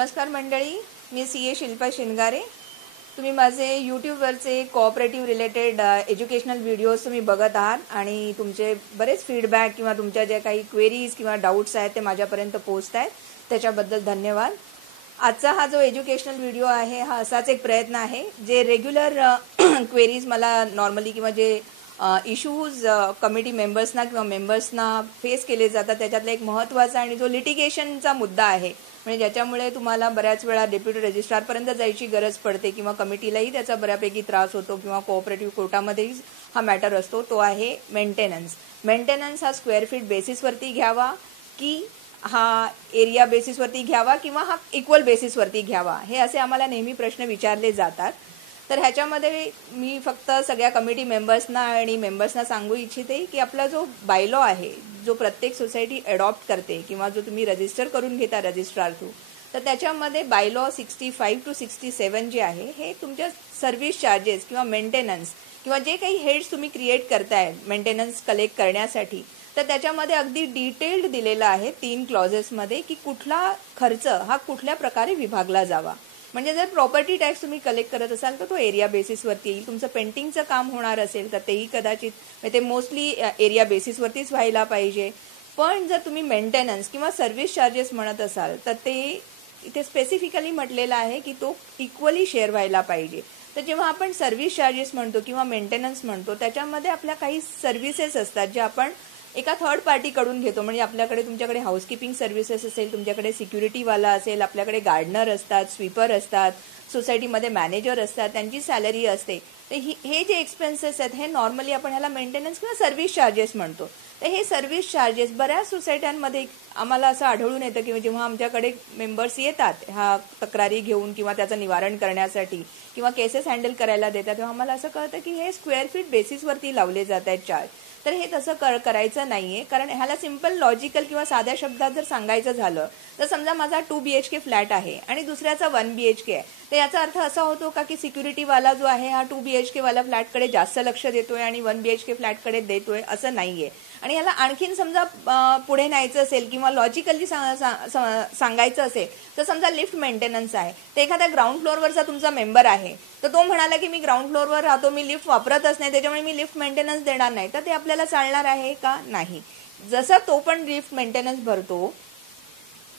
नमस्कार मंडळी, मी CA शिल्पा शिनगारे. तुम्ही माझे यूट्यूबवरचे कोऑपरेटिव्ह रिलेटेड एज्युकेशनल व्हिडिओज तुम्ही बघत आहात आणि तुमचे बरेच फीडबॅक किंवा तुमच्या ज्या काही क्वेरीज किंवा डाऊट्स आहेत ते माझ्यापर्यंत पोहोचत आहेत, त्याच्याबद्दल धन्यवाद. आजचा हा जो एज्युकेशनल व्हिडिओ आहे हा असाच एक प्रयत्न आहे जे रेग्युलर क्वेरीज मला नॉर्मली किंवा जे इश्यूज कमिटी मेंबर्सना किंवा मेंबर्सना फेस केले जातात त्याच्यातला एक महत्त्वाचा आणि जो लिटिगेशनचा मुद्दा आहे, म्हणजे ज्याच्यामुळे तुम्हाला बऱ्याच वेळा डेप्युटी रजिस्ट्रारपर्यंत जायची गरज पडते किंवा कमिटीलाही त्याचा बऱ्यापैकी त्रास होतो किंवा कोऑपरेटिव्ह कोर्टामध्येही हा मॅटर असतो, तो आहे मेंटेनन्स. मेंटेनन्स हा स्क्वेअर फीट बेसिसवरती घ्यावा की हा एरिया बेसिसवरती घ्यावा किंवा हा इक्वल बेसिसवरती घ्यावा, हे असे आम्हाला नेहमी प्रश्न विचारले जातात. तर ह्याच्यामध्ये मी फक्त सगळ्या कमिटी मेंबर्सना आणि मेंबर्सना सांगू इच्छिते की आपला जो बायलॉ आहे, जो प्रत्येक सोसायटी अडॉप्ट करते किंवा जो तुम्ही रजिस्टर करून घेता रजिस्ट्रार थ्रू, तर त्याच्यामध्ये बायलॉ 65 to 67 जे आहे हे तुमच्या सर्व्हिस चार्जेस किंवा मेंटेनन्स किंवा जे काही हेड्स तुम्ही क्रिएट करताय मेंटेनन्स कलेक्ट करण्यासाठी, तर त्याच्यामध्ये अगदी डिटेल्ड दिलेलं आहे 3 क्लॉजेसमध्ये की कुठला खर्च हा कुठल्या प्रकारे विभागला जावा. म्हणजे जर प्रॉपर्टी टॅक्स तुम्ही कलेक्ट करत असाल तर तो एरिया बेसिसवरती येईल. तुमचं पेंटिंगचं काम होणार असेल तर तेही कदाचित ते मोस्टली एरिया बेसिसवरतीच व्हायला पाहिजे. पण जर तुम्ही मेंटेनन्स किंवा सर्व्हिस चार्जेस म्हणत असाल तर ते इथे स्पेसिफिकली म्हटलेलं आहे की तो इक्वली शेअर व्हायला पाहिजे. तर जेव्हा आपण सर्व्हिस चार्जेस म्हणतो किंवा मेंटेनन्स म्हणतो त्याच्यामध्ये आपल्या काही सर्व्हिसेस असतात ज्या आपण एका थर्ड पार्टीकडून घेतो. म्हणजे आपल्याकडे तुमच्याकडे हाऊसकीपिंग सर्व्हिसेस असेल, तुमच्याकडे सिक्युरिटीवाला असेल, आपल्याकडे गार्डनर असतात, स्वीपर असतात, सोसायटीमध्ये मॅनेजर असतात, त्यांची सॅलरी असते. तर हे जे एक्सपेन्सेस आहेत हे नॉर्मली आपण ह्याला मेंटेनन्स किंवा सर्व्हिस चार्जेस म्हणतो. तर हे सर्व्हिस चार्जेस बऱ्याच सोसायट्यांमध्ये आम्हाला असं आढळून येतं की जेव्हा आमच्याकडे मेंबर्स येतात ह्या तक्रारी घेऊन किंवा त्याचं निवारण करण्यासाठी किंवा केसेस हँडल करायला देतात, तेव्हा आम्हाला असं कळतं की हे स्क्वेअर फीट बेसिसवरती लावले जात आहेत चार्ज. तर हे तसं करायचं नाहीये, कारण ह्याला सिम्पल लॉजिकल किंवा साध्या शब्दात जर सांगायचं झालं तर समजा माझा 2 BHK फ्लॅट आहे आणि दुसऱ्याचा 1 BHK आहे, तर याचा अर्थ असा होतो का की सिक्युरिटीवाला जो आहे हा 2 BHK वाला फ्लॅटकडे जास्त लक्ष देतोय आणि 1 BHK फ्लॅटकडे देतोय, असं नाहीये. आणि याला आणखीन समजा पुढे न्यायचं असेल किंवा लॉजिकली सांगायचं असेल तर समजा लिफ्ट मेंटेनन्स आहे, तर एखाद्या ग्राउंड फ्लोअरवरचा तुमचा मेंबर आहे तर तो म्हणाला की मी ग्राउंड फ्लोअरवर राहतो, मी लिफ्ट वापरतच नाही, त्याच्यामुळे मी लिफ्ट मेंटेनन्स देणार नाही, तर ते आपल्याला चालणार आहे का? नाही. जसं तो पण लिफ्ट मेंटेनन्स भरतो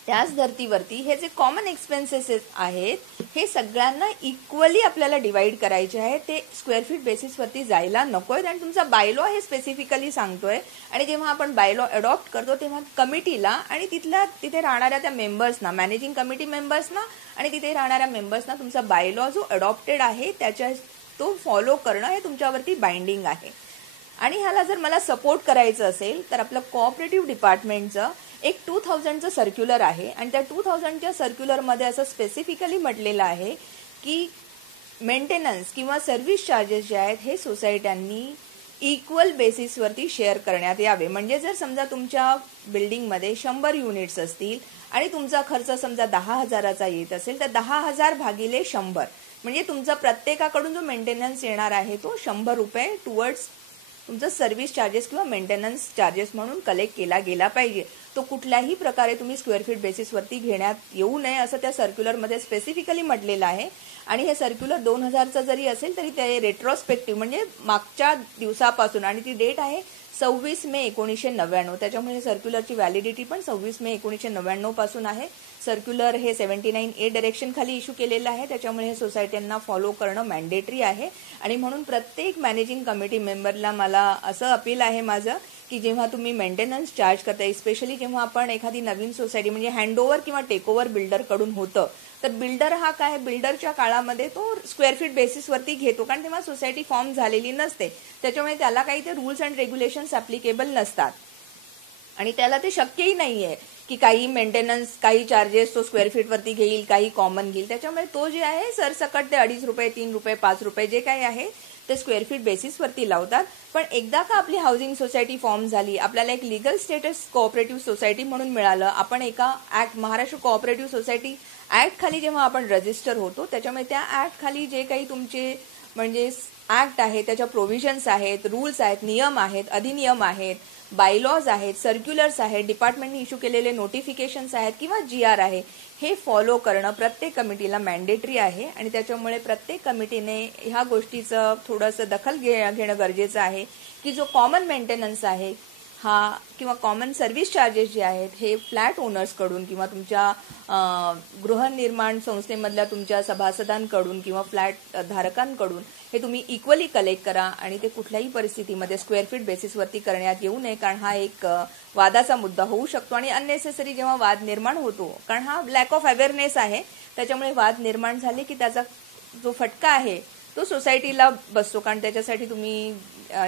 त्याच धर्तीवरती हे जे कॉमन एक्सपेन्सेस आहेत हे सगळ्यांना इक्वली आपल्याला डिवाइड करायचे आहे. ते स्क्वेअर फीट बेसिसवरती जायला नकोय आणि तुमचा बायलॉ हे स्पेसिफिकली सांगतोय. आणि जेव्हा आपण बायलॉ अडॉप्ट करतो तेव्हा कमिटीला आणि तिथे राहणाऱ्या त्या मेंबर्सना, मॅनेजिंग कमिटी मेंबर्सना आणि तिथे राहणाऱ्या मेंबर्सना तुमचा बायलॉ जो अडॉप्टेड आहे तो फॉलो करणं हे तुमच्यावरती बाइंडिंग आहे. आणि ह्याला जर मला सपोर्ट करायचं असेल तर आपलं कोऑपरेटिव्ह डिपार्टमेंटचं एक 2000चं सर्क्युलर आहे आणि त्या 2000च्या सर्क्युलरमध्ये असं स्पेसिफिकली म्हटलेलं आहे की मेंटेनन्स किंवा सर्व्हिस चार्जेस जे आहेत हे सोसायट्यांनी इक्वल बेसिसवरती शेअर करण्यात यावे. म्हणजे जर समजा तुमच्या बिल्डिंगमध्ये 100 युनिट्स असतील आणि तुमचा खर्च समजा 10,000चा येत असेल तर 10,000 भागिले 100 म्हणजे तुमचा प्रत्येकाकडून जो मेंटेनन्स येणार आहे तो 100 रुपये टुवर्ड्स तुमचं सर्व्हिस चार्जेस किंवा मेंटेनन्स चार्जेस म्हणून कलेक्ट केला गेला पाहिजे. तो कुठल्याही प्रकारे तुम्ही स्क्वेअर फीट बेसिसवरती घेण्यात येऊ नये असं त्या सर्क्युलरमध्ये स्पेसिफिकली म्हटलेलं आहे. आणि हे सर्क्युलर 2000चं जरी असेल तरी ते रेट्रोस्पेक्टिव्ह म्हणजे मागच्या दिवसापासून, आणि ती डेट आहे 26 मे 1999, त्याच्यामुळे सर्क्युलरची व्हॅलिडिटी पण 26 मे 1999 पासून आहे. सर्क्युलर हे 79A डायरेक्शन खाली इश्यू केलेलं आहे, त्याच्यामुळे हे सोसायट्यांना फॉलो करणं मॅन्डेटरी आहे. आणि म्हणून प्रत्येक मॅनेजिंग कमिटी मेंबरला मला असं अपील आहे माझं की जेव्हा तुम्ही मेंटेनन्स चार्ज करता, स्पेशली जेव्हा आपण एखादी नवीन सोसायटी म्हणजे हँडओव्हर किंवा टेकओव्हर बिल्डरकडून होतं, तर बिल्डर हा काय, बिल्डरच्या काळामध्ये तो स्क्वेअर फीट बेसिसवरती घेतो, कारण तेव्हा सोसायटी फॉर्म झालेली नसते, त्याच्यामुळे त्याला काही ते रूल्स अँड रेग्युलेशन्स ॲप्लिकेबल नसतात आणि त्याला ते शक्यही नाही आहे की काही मेंटेनन्स काही चार्जेस तो स्क्वेअर फीटवरती घेईल, काही कॉमन घेईल. त्याच्यामुळे तो जे आहे सरसकट ते 2.5 रुपये 3 रुपये 5 रुपये जे काही आहे ते स्क्वेअर फीट बेसिसवरती लावतात. पण एकदा का आपली हाऊसिंग सोसायटी फॉर्म झाली, आपल्याला एक लिगल स्टेटस कोऑपरेटिव्ह सोसायटी म्हणून मिळालं, आपण एका act Maharashtra cooperative society act खाली जेव्हा आपण रजिस्टर होतो, त्याच्यामुळे त्या ऍक्ट खाली जे काही तुमचे म्हणजे ऍक्ट आहे त्याच्या प्रोव्हिजन्स आहेत, रूल्स आहेत, नियम आहेत, अधिनियम आहेत, बायलॉज आहेत, सर्क्युलर्स आहेत, डिपार्टमेंटने इश्यू केलेले नोटिफिकेशन्स आहेत किंवा GR आहे, हे फॉलो करणं प्रत्येक कमिटीला मॅन्डेटरी आहे. आणि त्याच्यामुळे प्रत्येक कमिटीने ह्या गोष्टीचं थोडंसं दखल घेणं गरजेचं आहे की जो कॉमन मेंटेनन्स आहे हा किंवा कॉमन सर्व्हिस चार्जेस जे आहेत हे फ्लॅट ओनर्सकडून किंवा तुमच्या गृहनिर्माण संस्थेमधल्या तुमच्या सभासदांकडून किंवा फ्लॅट धारकांकडून हे तुम्ही इक्वली कलेक्ट करा. आणि ते कुठल्याही परिस्थितीमध्ये स्क्वेअर फीट बेसिसवरती करण्यात येऊ नये, कारण हा एक वादाचा मुद्दा होऊ शकतो. आणि अननेसेसरी जेव्हा वाद निर्माण होतो, कारण हा लॅक ऑफ अवेअरनेस आहे, त्याच्यामुळे वाद निर्माण झाले की त्याचा जो फटका आहे तो सोसायटीला बसतो. कारण त्याच्यासाठी तुम्ही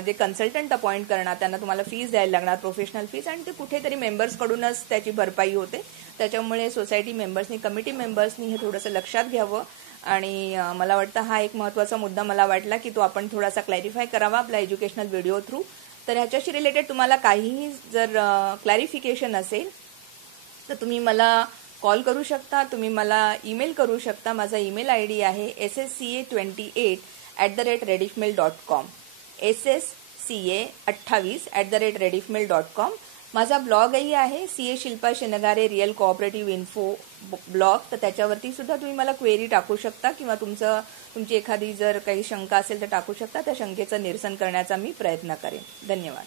जे कन्सल्टंट अपॉइंट करणार त्यांना तुम्हाला फीज द्यायला लागणार, प्रोफेशनल फीज, आणि ते कुठेतरी मेंबर्सकडूनच त्याची भरपाई होते. त्याच्यामुळे सोसायटी मेंबर्सनी, कमिटी मेंबर्सनी हे थोडंसं लक्षात घ्यावं. आणि मला वाटतं हा एक महत्त्वाचा मुद्दा मला वाटला की तो आपण थोडासा क्लॅरिफाय करावा आपल्या एज्युकेशनल व्हिडिओ थ्रू. तर ह्याच्याशी रिलेटेड तुम्हाला काहीही जर क्लॅरिफिकेशन असेल तर तुम्ही मला कॉल करू शकता, तुम्ही मला ईमेल करू शकता. माझा ईमेल ID आहे ssca28@rediffmail.com, ssca28@rediffmail.com. माझा ब्लॉगही आहे CA Shilpa Shengare real cooperative info blog. तर त्याच्यावरती सुद्धा तुम्ही मला क्वेरी टाकू शकता किंवा तुमची एखादी जर काही शंका असेल तर टाकू शकता. त्या शंकेचं निरसन करण्याचा मी प्रयत्न करेन. धन्यवाद.